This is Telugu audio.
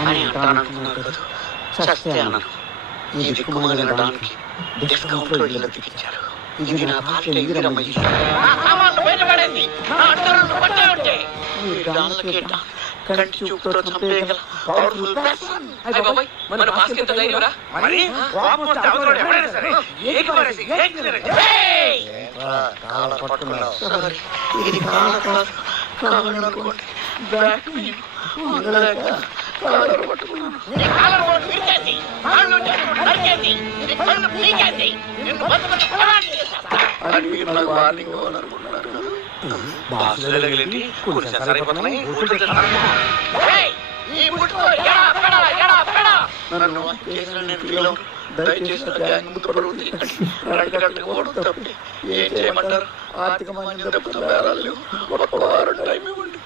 అని అంటాననుకున్నాను కదా, చస్తే అన్నాను. ఈ దిక్కుమాలిన డానికి డిస్కౌంట్లో ఇల్లు తిప్పించారు. ఇది నా పార్టీ ఇందిరమ్మ ఇల్లు. కంటి చూపుతో చంపేయగల పవర్ఫుల్ పర్సన్. మన బాస్కి ఎంత ధైర్యం రా? మరి కోపం వస్తే అవతలోడు ఎవరైనా సరే ఏకి పారేసి, ఏకి తిరగ. కాళ్ళ పట్టుకున్నావు. సారీ, ఇది కాళ్ళ కాదు, కాళ్ళనుకోండి. బ్యాక్ పెయిన్ ఉండలేక కాళ్ళను పట్టుకున్నాను. నీ కాళ్ళను పోటు విరిచేసి, కాళ్ళు చేతులు నరికేసి, నీ కళ్ళు పీకేసి, నిన్ను బతుకుని పొలాన్ని చేసేస్తా. అని మీరు నాకు వార్నింగ్ ఇవ్వాలనుకుంటున్నారు కదా. బాసులే తగిలేంటి? కొన్ని సరిపోతున్నాయి. ఏయ్, ఈ పుట్టుకో ఎడా పెడా, ఎడా పెడా. నన్ను చేసిన నేను ఫీల్ అవును. దయచేసి ఆ గ్యాంగ్ ముందు పరువు తీయకండి. అడగడానికి ఓడం తప్పి ఏం చేయమంటారు? ఆర్థిక మాన్యం దెబ్బతో బేరాలు లేవు. ఒక్క వారం టైం ఇవ్వండి.